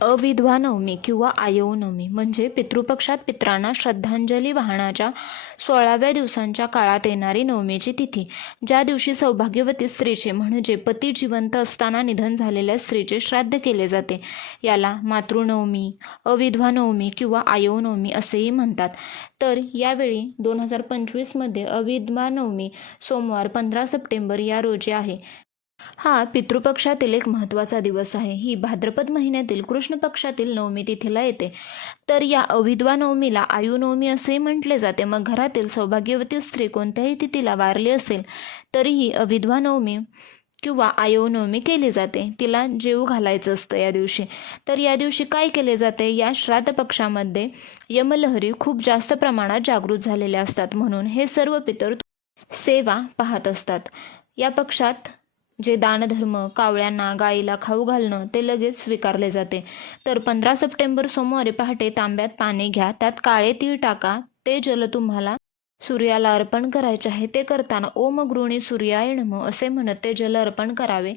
अविधवा नवमी किंवा आयऊ नवमी म्हणजे पितृपक्षात पित्रांना श्रद्धांजली वाहण्याच्या सोळाव्या दिवसांच्या काळात येणारी नवमीची तिथी ज्या दिवशी सौभाग्यवती स्त्रीचे म्हणजे पती जिवंत असताना निधन झालेल्या स्त्रीचे श्राद्ध केले जाते याला मातृनवमी अविधवा नवमी किंवा आयऊ नवमी असेही म्हणतात. तर यावेळी दोन हजार पंचवीसमध्ये अविधवा नवमी सोमवार पंधरा सप्टेंबर या रोजी आहे. हा पितृपक्षातील एक महत्त्वाचा दिवस आहे. ही भाद्रपद महिन्यातील कृष्ण पक्षातील नवमी तिथीला येते. तर या अविधवा नवमीला आयु नवमी असेही म्हटले जाते. मग घरातील सौभाग्यवती स्त्री कोणत्याही तिथीला वारली असेल तरीही अविधवा नवमी किंवा आयोनवमी केली जाते. तिला जेऊ घालायचं असतं या दिवशी. तर या दिवशी काय केले जाते? या श्राद्ध पक्षामध्ये यमलहरी खूप जास्त प्रमाणात जागृत झालेल्या असतात. म्हणून हे सर्व पितर सेवा पाहत असतात. या पक्षात जे दानधर्म कावळ्यांना गाईला खाऊ घालणं ते लगेच स्वीकारले जाते. तर पंधरा सप्टेंबर सोमवारी पहाटे तांब्यात पाणी घ्या त्यात काळे तीळ टाका ते जल तुम्हाला सूर्याला अर्पण करायचे आहे ते करताना ओम गृणी सूर्याय नम असे म्हणत ते जल अर्पण करावे.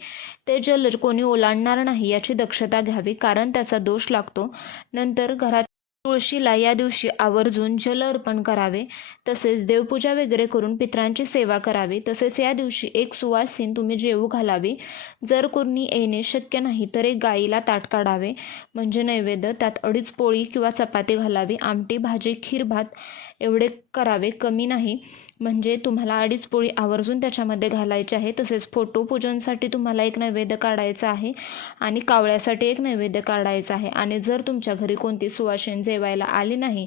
ते जल कोणी ओलांडणार नाही याची दक्षता घ्यावी कारण त्याचा दोष लागतो. नंतर घरात तुळशीला या दिवशी आवर्जून जल अर्पण करावे. तसेच देवपूजा वगैरे करून पित्रांची सेवा करावी. तसेच या दिवशी एक सुवासीन तुम्ही जेवू घालावी. जर कोणी येणे शक्य नाही तर एक गाईला ताट काढावे. म्हणजे नैवेद्य त्यात अडीच पोळी किंवा चपाती घालावी. आमटी भाजी खीर भात एवढे करावे कमी नाही. म्हणजे तुम्हाला अडीच पोळी आवर्जून त्याच्यामध्ये घालायचे आहे. तसेच फोटो पूजनसाठी तुम्हाला एक नैवेद्य काढायचा आहे आणि कावळ्यासाठी एक नैवेद्य काढायचा आहे. आणि जर तुमच्या घरी कोणती सुवासिनी जेवायला आली नाही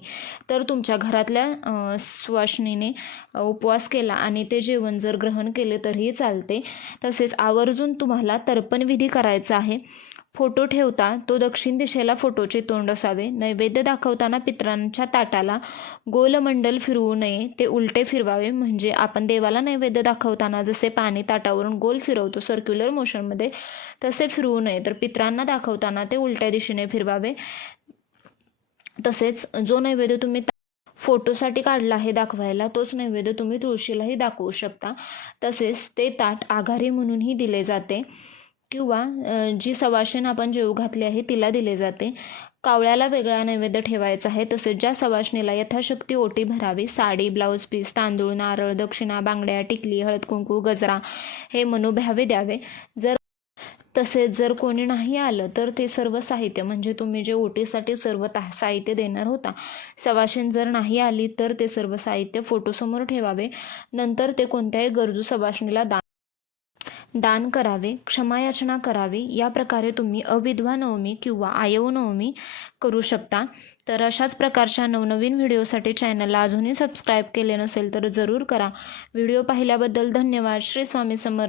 तर तुमच्या घरातल्या अं, सुवासिनीने उपवास केला आणि ते जेवण जर ग्रहण केले तरीही चालते. तसेच आवर्जून तुम्हाला तर्पणविधी करायचा आहे. फोटो ठेवता तो दक्षिण दिशेला फोटोचे तोंड असावे. नैवेद्य दाखवताना पित्रांच्या ताटाला गोलमंडल फिरवू नये ते उलटे फिरवावे. म्हणजे आपण देवाला नैवेद्य दाखवताना जसे पाणी ताटावरून गोल फिरवतो सर्क्युलर मोशनमध्ये तसे फिरवू नये. तर पित्रांना दाखवताना ते उलट्या दिशेने फिरवावे. तसेच जो नैवेद्य तुम्ही फोटोसाठी काढला आहे दाखवायला तोच नैवेद्य तुम्ही तुळशीलाही दाखवू शकता. तसेच ते ताट आघारी म्हणूनही दिले जाते. किंवा जी सवाशीण आपण जेवू घातली आहे तिला दिले जाते. कावळ्याला वेगळा नैवेद्य ठेवायचा आहे तसेच ज्या सवाशणीला यथाशक्ती ओटी भरावी साडी ब्लाऊज पीस तांदूळ नारळ दक्षिणा बांगड्या टिकली हळद कुंकू गजरा हे मनोभ्यावे द्यावे. जर तसेच जर कोणी नाही आलं तर ते सर्व साहित्य म्हणजे तुम्ही जे ओटीसाठी सर्व ता साहित्य देणार होता सवाशीण जर नाही आली तर ते सर्व साहित्य फोटोसमोर ठेवावे. नंतर ते कोणत्याही गरजू सवाशणीला दान दान करावे क्षमायाचना करावी या प्रकारे तुम्ही अविधवा नवमी किंवा आयव नवमी करू शकता. तर अशाच प्रकारच्या नवनवीन व्हिडिओसाठी चॅनलला अजूनही सबस्क्राईब केले नसेल तर जरूर करा. व्हिडिओ पाहिल्याबद्दल धन्यवाद. श्री स्वामी समर्थ.